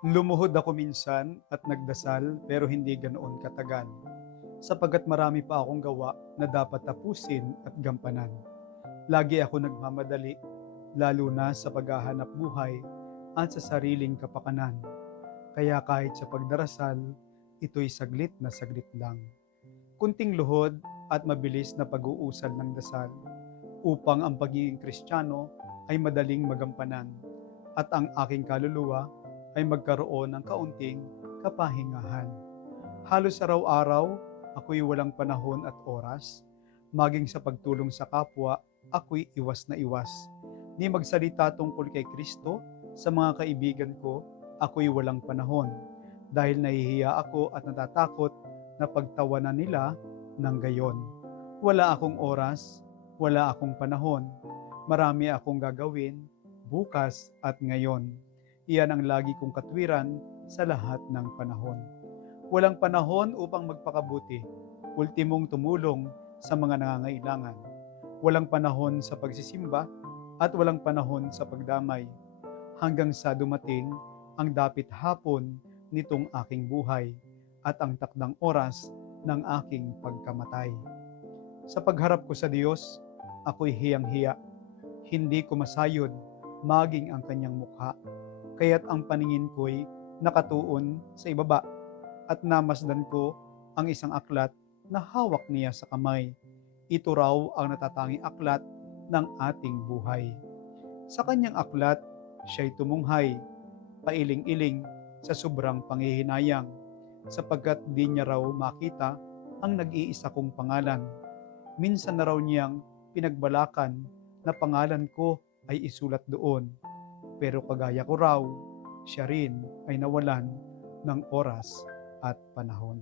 Lumuhod ako minsan at nagdasal pero hindi ganoon katagal, sapagkat marami pa akong gawa na dapat tapusin at gampanan. Lagi ako nagmamadali, lalo na sa paghahanap buhay at sa sariling kapakanan. Kaya kahit sa pagdarasal, ito'y saglit na saglit lang. Kunting luhod at mabilis na pag-uusal ng dasal upang ang pagiging Kristiyano ay madaling magampanan at ang aking kaluluwa ay magkaroon ng kaunting kapahingahan. Halos araw-araw, ako'y walang panahon at oras. Maging sa pagtulong sa kapwa, ako'y iwas na iwas. Ni magsalita tungkol kay Kristo sa mga kaibigan ko, ako'y walang panahon. Dahil nahihiya ako at natatakot na pagtawanan nila ng gayon. Wala akong oras, wala akong panahon. Marami akong gagawin, bukas at ngayon. Iyan ang lagi kong katwiran sa lahat ng panahon. Walang panahon upang magpakabuti, ultimong tumulong sa mga nangangailangan. Walang panahon sa pagsisimba at walang panahon sa pagdamay, hanggang sa dumating ang dapit hapon nitong aking buhay at ang takdang oras ng aking pagkamatay. Sa pagharap ko sa Diyos, ako'y hiyang-hiya. Hindi ko masayod maging ang kanyang mukha, kaya't ang paningin ko'y nakatuon sa ibaba at namasdan ko ang isang aklat na hawak niya sa kamay. Ito raw ang natatanging aklat ng ating buhay. Sa kanyang aklat, siya'y tumunghay, pailing-iling sa sobrang panghihinayang, sapagkat di niya raw makita ang nag-iisa kong pangalan. Minsan na raw niyang pinagbalakan na pangalan ko ay isulat doon, pero kagaya ko raw, siya rin ay nawalan ng oras at panahon.